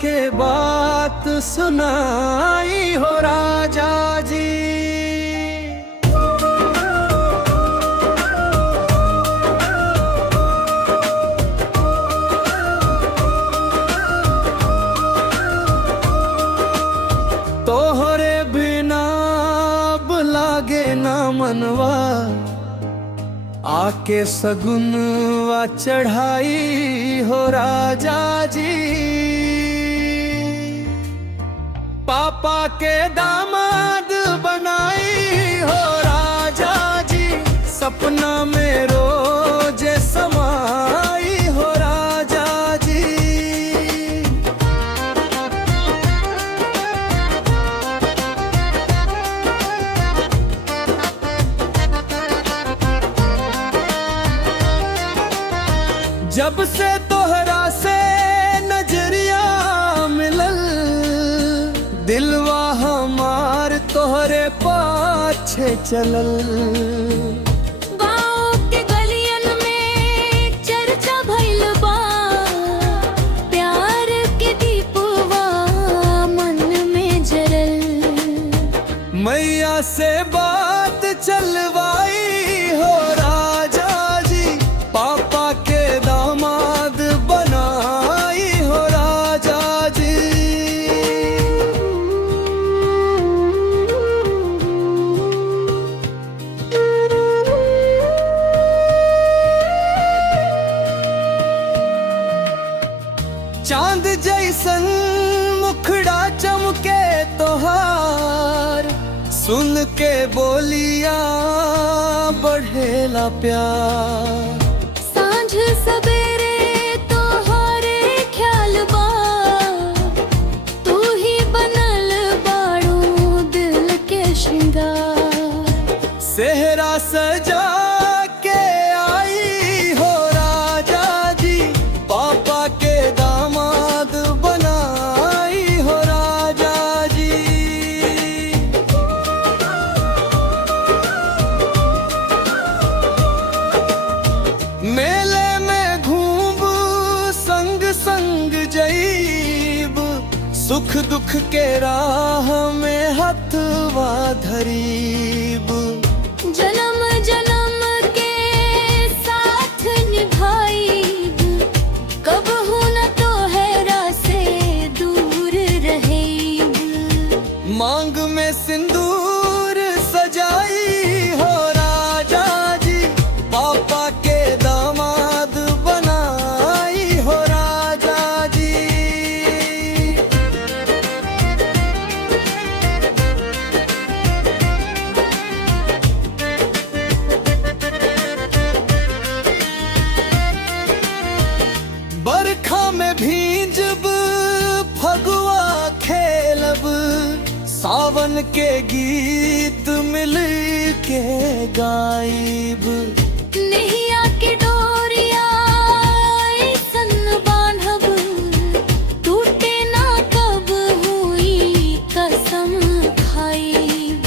के बात सुनाई हो राजा जी। तोहरे बिना अब लागे ना मनवा, आके सगुनवा चढ़ाई हो राजा जी। पापा के दामाद बनाई हो राजा जी, सपना में रोज समाई हो राजा जी। जब से तोहरा से नजरिया मिलल, दिलवा हमार तोहरे पाछे चलल। गाँव के गलियन में चर्चा भइल बा, प्यार के दीपवा मन में जरल। मैया से बात चलवाई हो राजा जी, पापा के दामाद बनाई हो राजा जी। चांद जैसन मुखड़ा चमके तोहार, सुन के बोलिया बढ़ेला प्यार। सांझ सवेरे तोहरे ख्याल बा, तू ही बनल बाड़ू दिल के श्रृंगार। सेहरा सजा के आई हो राजा जी, पापा के दामाद बनाई हो राजा जी। मेले में घूम संग संग जईब, सुख दुख के राह में हथवा धरीब। जन्म जन्म के साथ निभाईब, कबहू न तोहरा से दूर रहेब। मांग में सिंदूर सजाई हो राजा जी, पापा के दामाद बनाई हो राजा जी। बरखा में भींजब, फगुआ खेलब, सावन के गीत मिल के गाइब। नैया के डोरिया ऐसन बांधब, टूटे ना कब हुई कसम खाईब।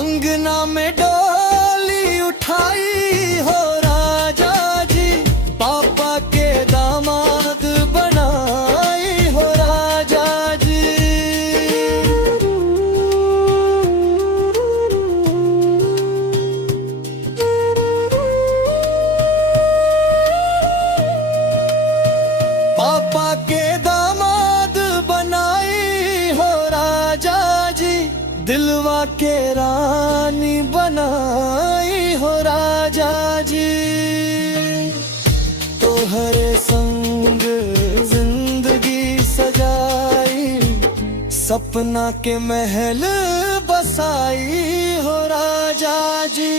अंगना में डोली उठाई हो राजा जी, पापा के दामाद बनाई हो राजा जी। पापा के दामाद बनाई हो राजा जी, दिलवा के रानी बनाई हो राजा जी। तोहरे संग जिंदगी सजाई, सपना के महल बसाई हो राजा जी।